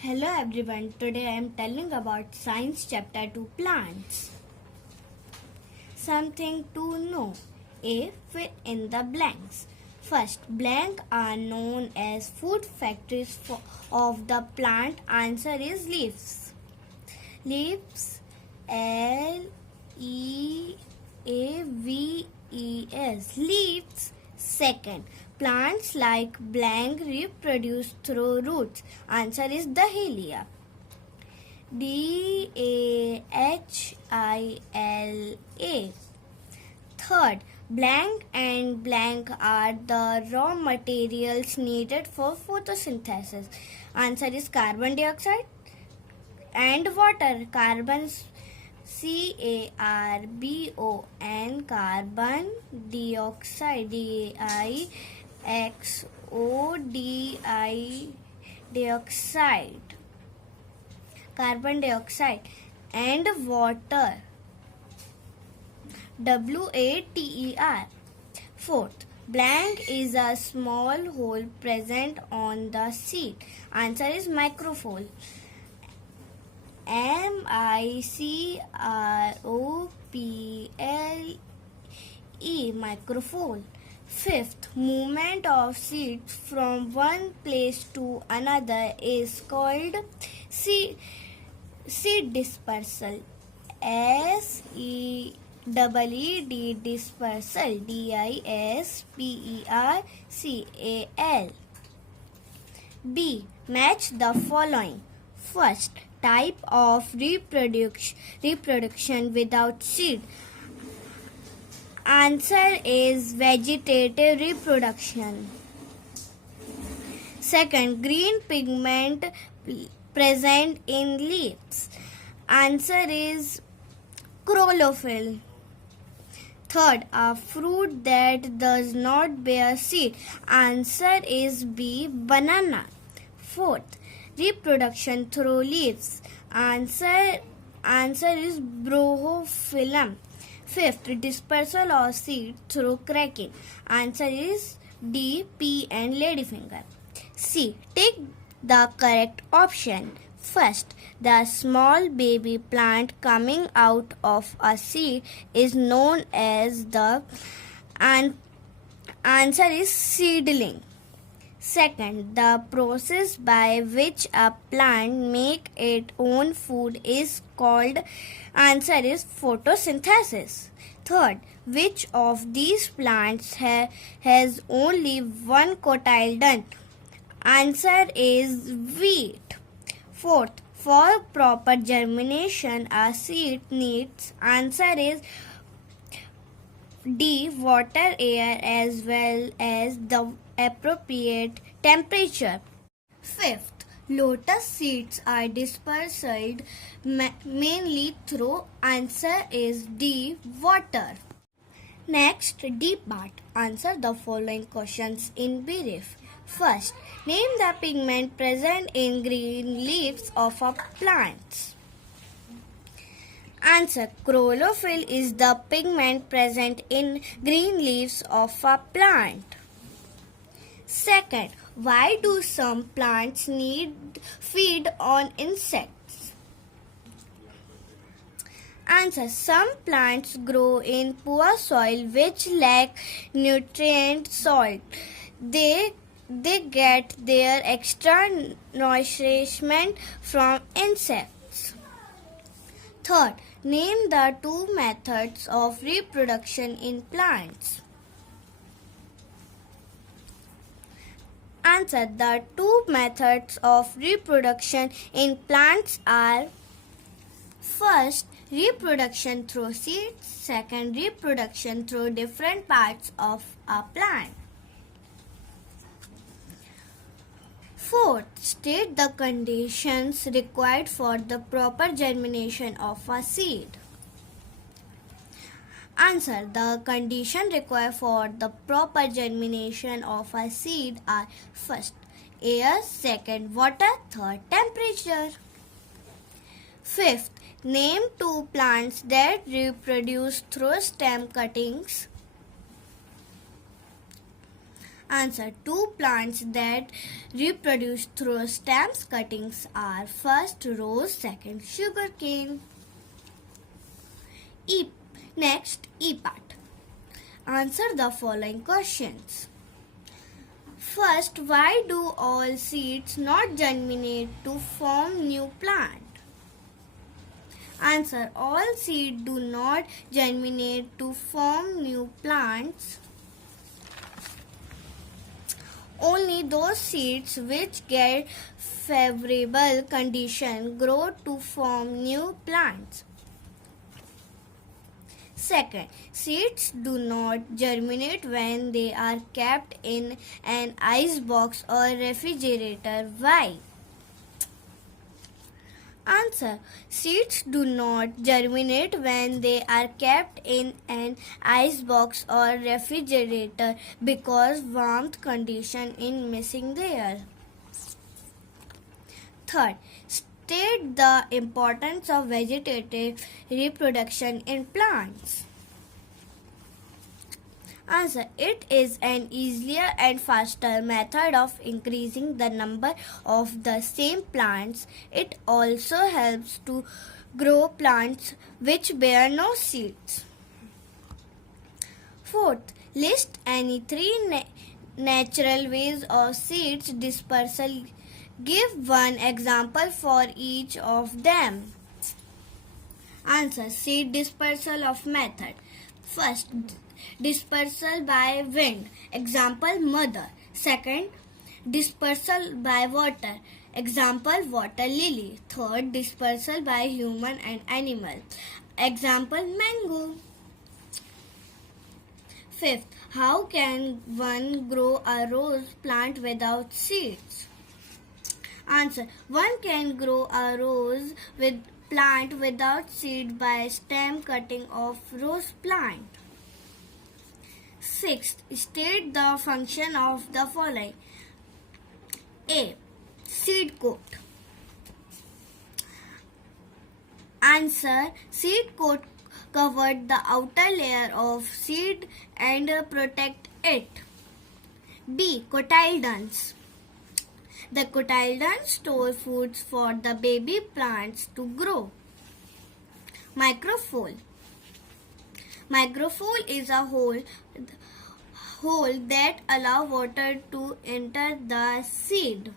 Hello everyone, today I am telling about Science Chapter 2 Plants. Something to know. A. Fill in the blanks. First, blank are known as food factories of the plant. Answer is leaves. Leaves, L-E-A-V-E-S. Leaves. Second, plants like blank reproduce through roots. Answer is Dahlia. Dahlia. Third, blank and blank are the raw materials needed for photosynthesis. Answer is carbon dioxide and water. Carbon, C-A-R-B-O-N, carbon dioxide, D-I-X-O-D-I, dioxide, carbon dioxide, and water, W-A-T-E-R. Fourth, blank is a small hole present on the seed. Answer is microphole. M-I-C-R-O-P-L-E, microphole. Fifth, movement of seeds from one place to another is called seed dispersal. S-E-E-D, dispersal, D-I-S-P-E-R-C-A-L. B. Match the following. First, type of reproduction without seed. Answer is vegetative reproduction. Second, green pigment present in leaves. Answer is chlorophyll. Third, a fruit that does not bear seed. Answer is B, banana. Fourth, reproduction through leaves. Answer is brophyllum. Fifth, dispersal of seed through cracking. Answer is D, pea and ladyfinger. C. Take the correct option. First, the small baby plant coming out of a seed is known as the answer is seedling. Second, the process by which a plant makes its own food is called, answer is photosynthesis. Third, which of these plants has only one cotyledon? Answer is wheat. Fourth, for proper germination, a seed needs, answer is D, water, air as well as the appropriate temperature. Fifth, lotus seeds are dispersed mainly through, answer is D, water. Next, D part. Answer the following questions in brief. First, name the pigment present in green leaves of a plant. Answer, chlorophyll is the pigment present in green leaves of a plant. Second, why do some plants need feed on insects? Answer, some plants grow in poor soil which lack nutrient salt. They get their extra nourishment from insects. Third, name the two methods of reproduction in plants. Answer, the two methods of reproduction in plants are: first, reproduction through seeds. Second, reproduction through different parts of a plant. Fourth, state the conditions required for the proper germination of a seed. Answer, the conditions required for the proper germination of a seed are: first, air, second, water, third, temperature. Fifth, name two plants that reproduce through stem cuttings. Answer. Two plants that reproduce through stems cuttings are first rose, second sugarcane. Next, E part. Answer the following questions. First, why do all seeds not germinate to form new plant? Answer. All seeds do not germinate to form new plants. Only those seeds which get favorable condition grow to form new plants. Second, seeds do not germinate when they are kept in an ice box or refrigerator. Why? Answer. Seeds do not germinate when they are kept in an ice box or refrigerator because warmth condition is missing there. Third, state the importance of vegetative reproduction in plants. Answer. It is an easier and faster method of increasing the number of the same plants. It also helps to grow plants which bear no seeds. Fourth, list any three natural ways of seeds dispersal. Give one example for each of them. Answer. Seed dispersal of method. First, dispersal by wind. Example, mother. Second, dispersal by water. Example, water lily. Third, dispersal by human and animal. Example, mango. Fifth, how can one grow a rose plant without seeds? Answer. One can grow a rose plant without seed by stem cutting of rose plant. Sixth, state the function of the following. A. Seed coat. Answer. Seed coat covered the outer layer of seed and protect it. B. Cotyledons. The cotyledons store foods for the baby plants to grow. Microfole. Microfole is a hole that allow water to enter the seed.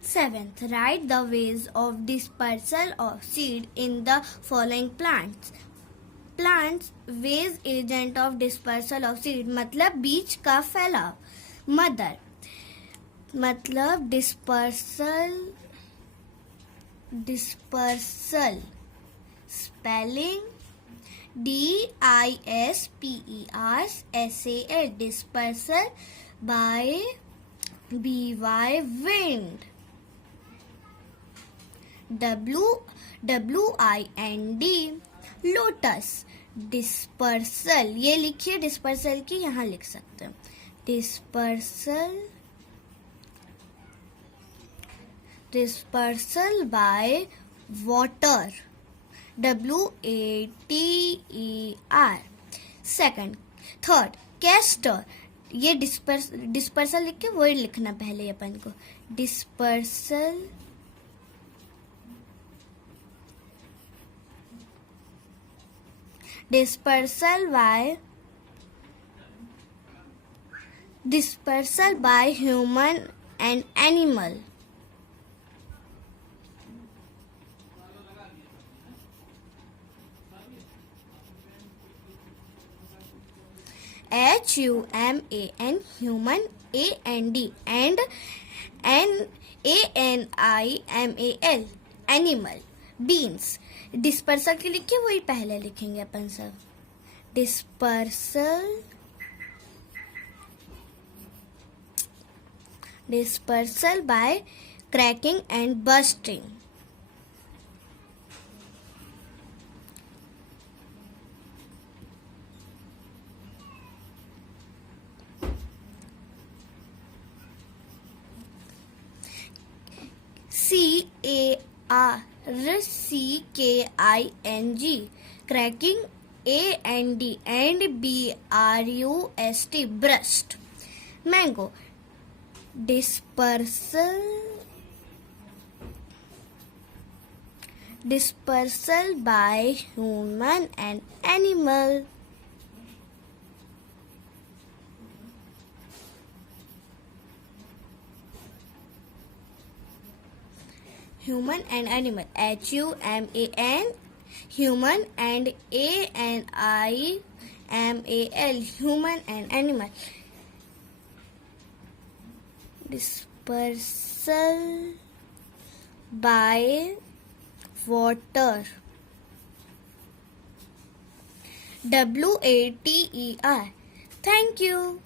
Seventh, write the ways of dispersal of seed in the following plants. Plants ways agent of dispersal of seed मतलब बीज का फैलाव. Mother मतलब dispersal spelling DISPERSAL dispersal by BY wind. WIND lotus dispersal. ये लिखिए dispersal की यहाँ लिख सकते हैं. Dispersal by water. WATER. Second. Third, castor. ये डिस्पर्सल लिख के वर्ड लिखना पहले अपन को. Dispersal by human and animal. HUMAN human and ANIMAL animal. Beans. Dispersal के लिखिए वही पहले लिखेंगे अपन सब. Dispersal by cracking and bursting. CARCKING cracking and BRUST, brust. Mango. Dispersal by human and animal. Human and animal. HUMAN, human, and ANIMAL, human and animal. Dispersal by water. WATER. Thank you.